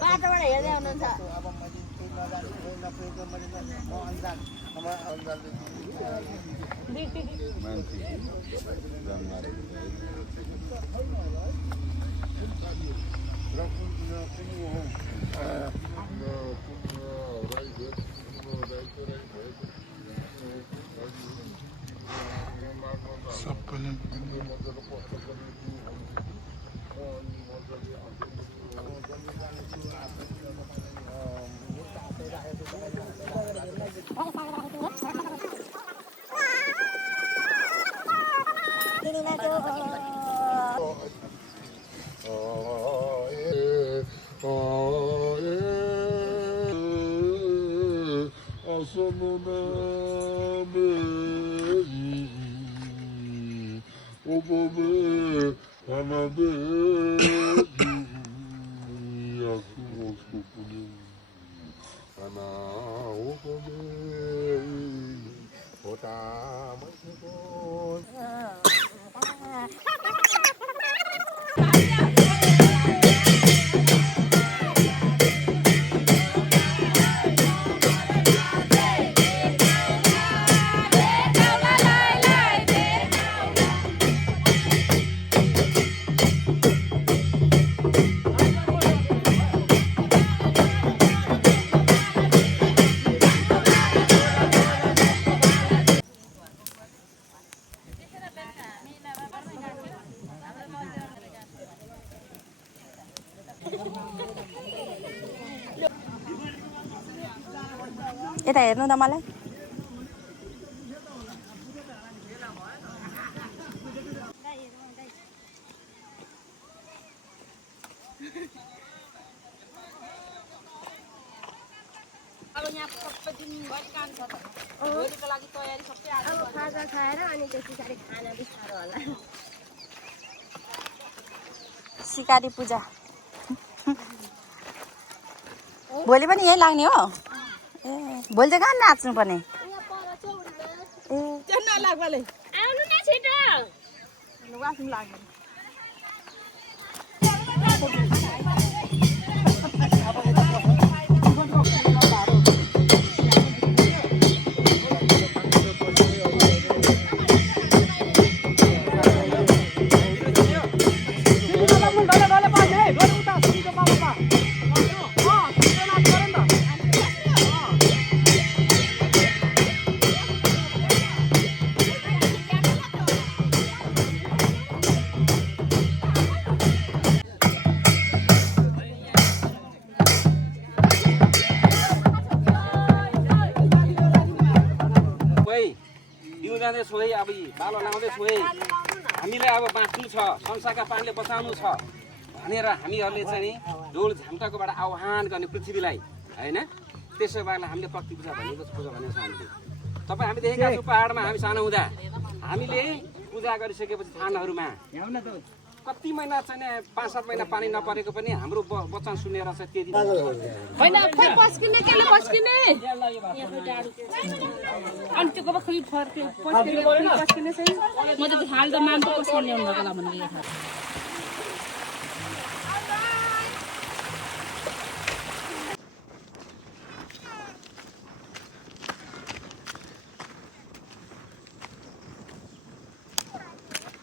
बाटोबाट हेर्दै हुनुहुन्छ यता हेर्नु त मलाई अब यहाँ सबै दिनभरि काम छ त भोलिको लागि तयारी सबै आज खाजा खाएर अनि त्यो पछाडि खाना बिस्तारो होला सिकारी पूजा भोलि पनि यही लाग्ने हो ए भोलि चाहिँ कहाँ नाच्नु पर्ने आउनु न छिटो सोही अब बालो लाउँदै सोही हामीलाई अब बाँच्नु छ संसारका पानीले बचाउनु छ भनेर हामीहरूले चाहिँ नि ढोल झ्याम्टाकोबाट आह्वान गर्ने पृथ्वीलाई होइन त्यसो भएर हामीले प्रकृति पूजा भनेको पूजा भनेको छ हामीले तपाईँ हामी देखेका छौँ पहाडमा हामी सानो हुँदा हामीले पूजा गरिसकेपछि थानहरूमा कति महिना चाहिँ 5-7 महिना पानी नपरेको पनि हाम्रो वचन सुनेर चाहिँ त्यति होइन खोइ पस्किने केले पस्किने अनि त्यो कब खोइ फर्क्यो पस्किने चाहिँ म त हाल त मान त पस्किने भन्नुको लागि भनेको